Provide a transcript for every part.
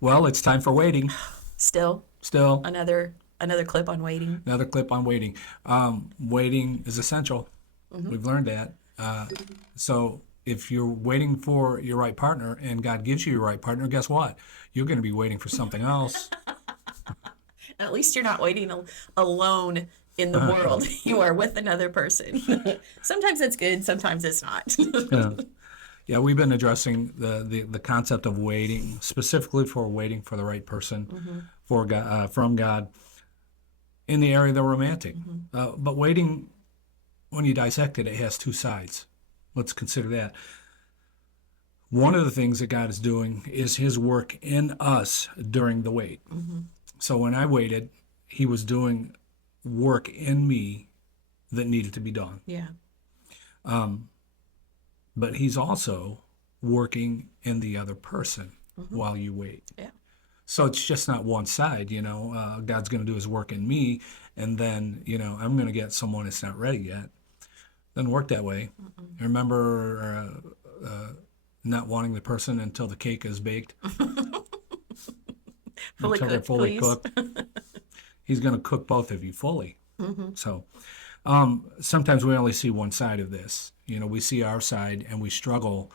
Well, it's time for waiting. Still, Still, another clip on waiting. another clip on waiting. Waiting is essential. We've learned that. So if you're waiting for your right partner and God gives you your right partner, guess what? You're going to be waiting for something else. At least you're not waiting alone in the world. You are with another person. Sometimes it's good, sometimes it's not. Yeah. Yeah, we've been addressing the concept of waiting, specifically for waiting for the right person for God, from God in the area of the romantic. But waiting, when you dissect it, it has two sides. Let's consider that. One of the things that God is doing is his work in us during the wait. So when I waited, he was doing work in me that needed to be done. Yeah. But he's also working in the other person while you wait. Yeah. So it's just not one side, God's going to do his work in me, and then, I'm going to get someone that's not ready yet. Doesn't work that way. Remember not wanting the person until the cake is baked? Fully Until they're cooked, fully please. cooked. He's going to cook both of you fully. So sometimes we only see one side of this. We see our side and we struggle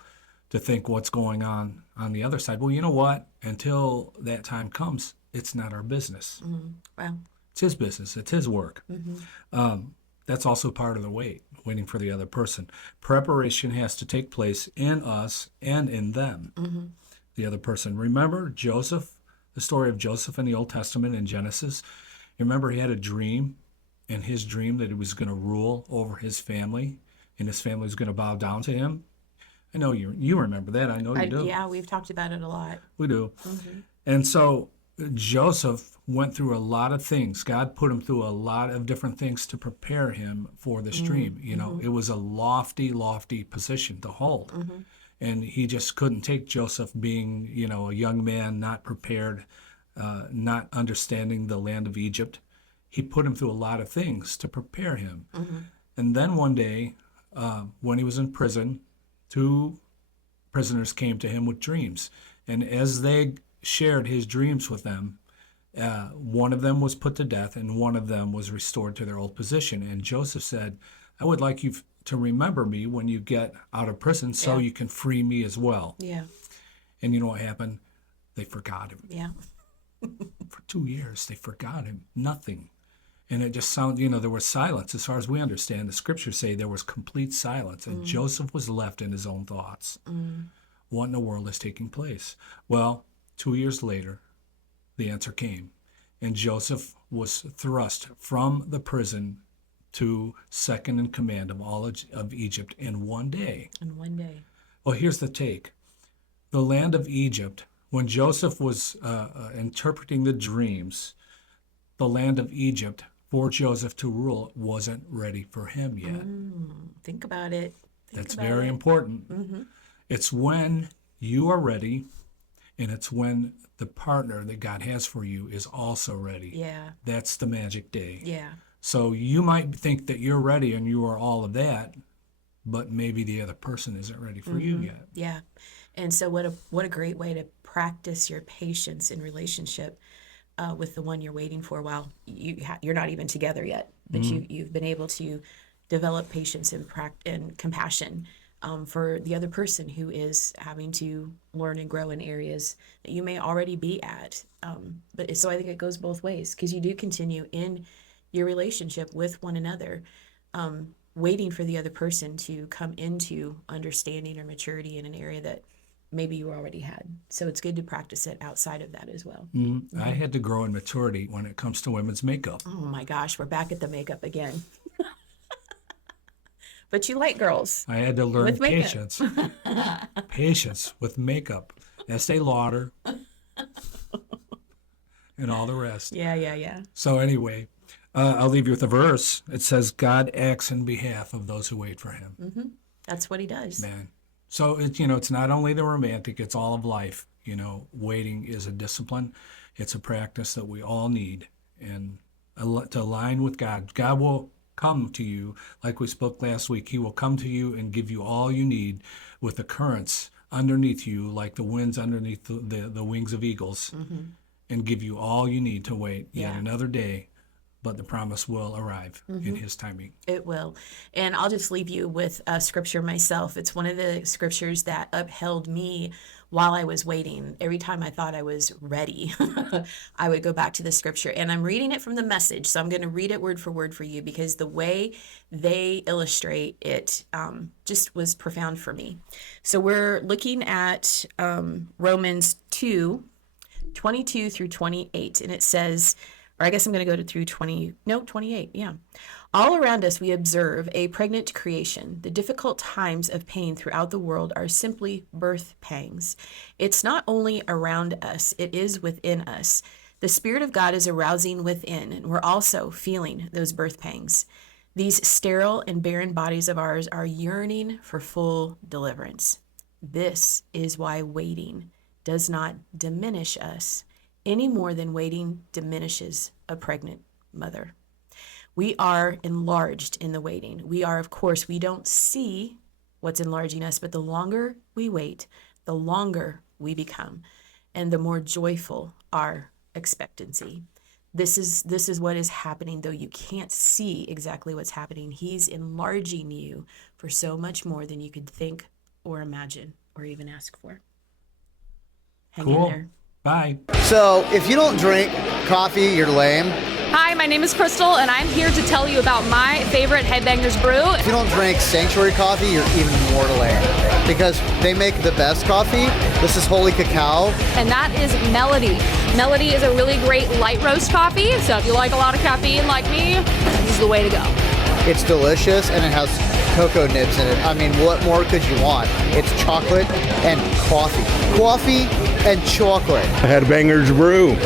to think what's going on the other side. Well, you know what? Until that time comes, it's not our business. Wow. It's his business. It's his work. That's also part of the waiting for the other person. Preparation has to take place in us and in them, the other person. Remember Joseph, the story of Joseph in the Old Testament in Genesis? You remember he had a dream, and his dream that he was going to rule over his family, and his family was going to bow down to him. I know you remember that. I know you do. Yeah, we've talked about it a lot. We do. And so Joseph went through a lot of things. God put him through a lot of different things to prepare him for this dream. It was a lofty, lofty position to hold. And he just couldn't take Joseph being, a young man, not prepared, not understanding the land of Egypt. He put him through a lot of things to prepare him. And then one day, when he was in prison, two prisoners came to him with dreams. And as they shared his dreams with them, one of them was put to death and one of them was restored to their old position. And Joseph said, I would like you to remember me when you get out of prison so you can free me as well. Yeah. And you know what happened? They forgot him. Yeah. For 2 years, they forgot him. Nothing. And it just sounded, there was silence. As far as we understand, the scriptures say there was complete silence. And Joseph was left in his own thoughts. What in the world is taking place? Well, 2 years later, the answer came. And Joseph was thrust from the prison to second in command of all of Egypt in one day. In one day. Well, here's the take. The land of Egypt, when Joseph was interpreting the dreams, the land of Egypt for Joseph to rule wasn't ready for him yet. Think about it. That's very important. It's when you are ready, and it's when the partner that God has for you is also ready. Yeah. That's the magic day. Yeah. So you might think that you're ready and you are all of that, but maybe the other person isn't ready for you yet. Yeah. And so what a great way to practice your patience in relationship with the one you're waiting for while you're not even together yet, but you've been able to develop patience and compassion for the other person who is having to learn and grow in areas that you may already be at. So I think it goes both ways, because you do continue in your relationship with one another, waiting for the other person to come into understanding or maturity in an area that maybe you already had. So it's good to practice it outside of that as well. I had to grow in maturity when it comes to women's makeup. Oh my gosh, we're back at the makeup again. But you like girls. I had to learn With makeup. patience. Patience with makeup. Estee Lauder. And all the rest. Yeah. So anyway, I'll leave you with a verse. It says, God acts in behalf of those who wait for him. That's what he does. Man. So it's not only the romantic, it's all of life. Waiting is a discipline. It's a practice that we all need. And to align with God. God will come to you, like we spoke last week. He will come to you and give you all you need with the currents underneath you like the winds underneath the wings of eagles, and give you all you need to wait yet another day. But the promise will arrive in his timing. It will. And I'll just leave you with a scripture myself. It's one of the scriptures that upheld me while I was waiting. Every time I thought I was ready, I would go back to the scripture. And I'm reading it from the Message. So I'm going to read it word for word for you, because the way they illustrate it just was profound for me. So we're looking at Romans 2:22 through 28. And it says, or I guess I'm going to go to through 28. Yeah. All around us, we observe a pregnant creation. The difficult times of pain throughout the world are simply birth pangs. It's not only around us, it is within us. The Spirit of God is arousing within, and we're also feeling those birth pangs. These sterile and barren bodies of ours are yearning for full deliverance. This is why waiting does not diminish us any more than waiting diminishes a pregnant mother. We are enlarged in the waiting. We are, of course, we don't see what's enlarging us, but the longer we wait, the longer we become, and the more joyful our expectancy. This is what is happening, though you can't see exactly what's happening. He's enlarging you for so much more than you could think or imagine or even ask for. Hang in there. Bye. So, if you don't drink coffee, you're lame. Hi, my name is Crystal, and I'm here to tell you about my favorite Headbangers brew. If you don't drink Sanctuary coffee, you're even more lame. Because they make the best coffee. This is Holy Cacao. And that is Melody. Melody is a really great light roast coffee, so if you like a lot of caffeine like me, this is the way to go. It's delicious, and it has cocoa nibs in it. I mean, what more could you want? It's chocolate and coffee. Coffee and chocolate. Headbangers Brew.